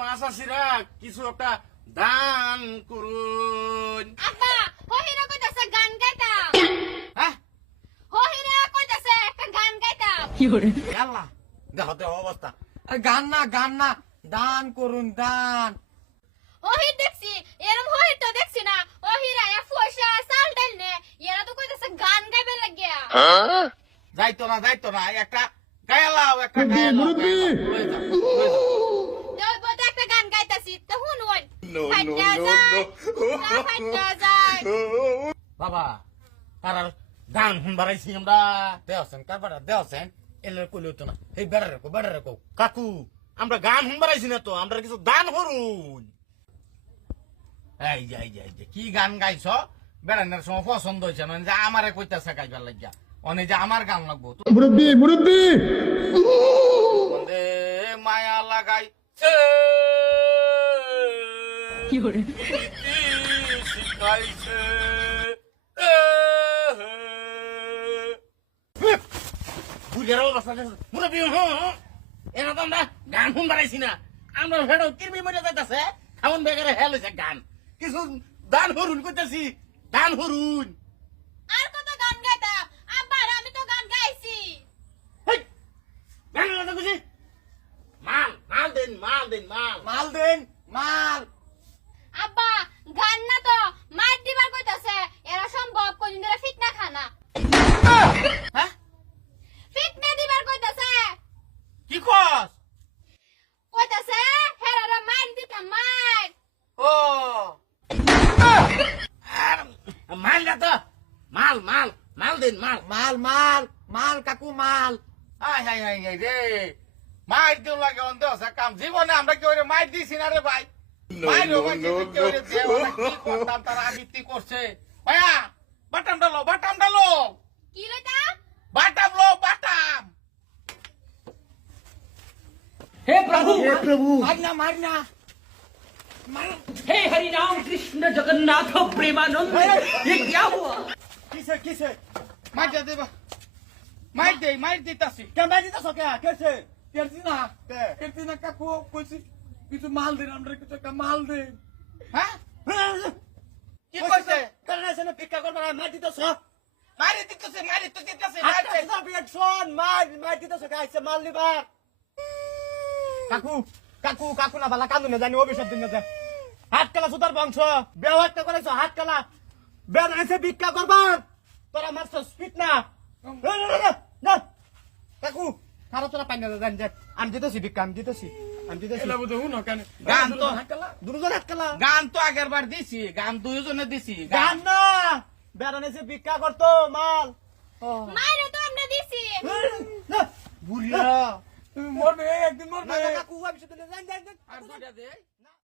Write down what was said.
মাছ আসিরা কিছু একটা দান করুন। আব্বা হহিরা কইতাছে গান গাইতাম হ্যাঁ? হহিরা কইতাছে একটা গান গাইতাম আল্লাহ দেখো দেখো অবস্থা। গান না গান না দান করুন দান। হহির দেখছি এরম তো দেখছি না। ডাল নে এরা তো কইতাছে গান গাইবে লাগিয়া। যাইতো না যাইতো না একটা গায়ালাও একটা গায়ালাও গায়ালাও। লয়ে যাও, লয়ে যাও। দেও বলতে একটা গান গাইতাছি তো হুন ওই No, no, no, যায় no. না ফাইটা যায় বাবা তারা গান শুনবার আইছি আমরা। দেওছেন কারবার দেওছেন এলে কইলে তো না এই বেড়া রেখো বেড়া রেখো কাকু আমরা গান শুনবার আইছি না তো আমরা কিছু দান করুন। এই যে এই যে এই যে কি গান গাইছ? বেড়ানোর সময় পছন্দ হয়েছে না যে আমারে কইতাছে গাইবার লাগিয়া। অনে যে আমার গান লাগবো তো মুরব্বী মুরব্বী! মায়া লাগাইছে প্রীতি শিখাইছে এ হে। বুঝার অবস্থা দেখো। মুরব্বি, হুঁ, হুঁ। এরা তো আমরা গান শুন বাড়াইছি না আমরা ভেড়ো কিরমি মরে যাইতাছে এমন বেগারে হেল হয়েছে গান কিছু দান হরুন করতেছি দান হরুন আর কত গান গাইতাম আব্বার আমি তো গান গাইছি হেই, গান কইছি মাল মাল দেন মাল দেন মাল মাল দেন মাল আব্বা গান না তো মার দিবার কইতাছে এরা সম্ভব কোনদিন ধরে ফিটনা খানা হ্যাঁ ফিটনা দিবার কইতাছে কি কস কইতাছে হেরারা মার দিতাম মার ও আর মাল না তো। মাল মাল মাল দিন মাল। মাল মাল মাল কাকু মাল। আয় হাই হাই হাই রে। মায়ের দিও লাগে কাম। জীবনে আমরা কেউ দিছি না রে ভাই? করছে? ভাইয়া বাটামটা লো বাটামটা লো কি লটা বাটাম লো বাটাম। হে প্রভু। হে প্রভু। মার না মার না। हे हरि राम कृष्ण जगन्नाथ प्रेमानंद ये क्या हुआ কিসে কিসে মাইর দে দেবা মাইর দে মাইর দিতাছি কে মারি তো সকে কেছে কেছি না কেছি না কাকু কইছি কিছু মাল দেন আমরা কিছু একটা মাল দেন হ্যাঁ কি কইছে কারণ এসে ভিক্ষা করবার মাটি তো সব মারি দিতেছে মারি তো দিতেছে আচ্ছা মারছে সব একশন মার মাটি তো সকে আইছে মাল লিবার কাকু কাকু কাকু না বালা কান্দু না জানি অভিশাপ দিন না হাত কালা সুতার বংশ। ব্যবহার করেছ হাত কালা এসে ভিক্ষা করবার। তোরা মারছ স্পিড না। কাকু খারাপ তোরা পাই না জানি যে আমি দিতেছি ভিক্ষা আমি দিতেছি আমি দিতেছি। এলা বুঝে হুনো কেন? গান তো হাত কালা গান তো আগের বার দিছি গান দুইজনে দিছি গান না। বেড়ান ভিক্ষা করতো মাল। ও। মাইরে তো আমরা দিছি। বুড়িয়া মরবে একদিন মরবে। কাকু আমি শুধু জান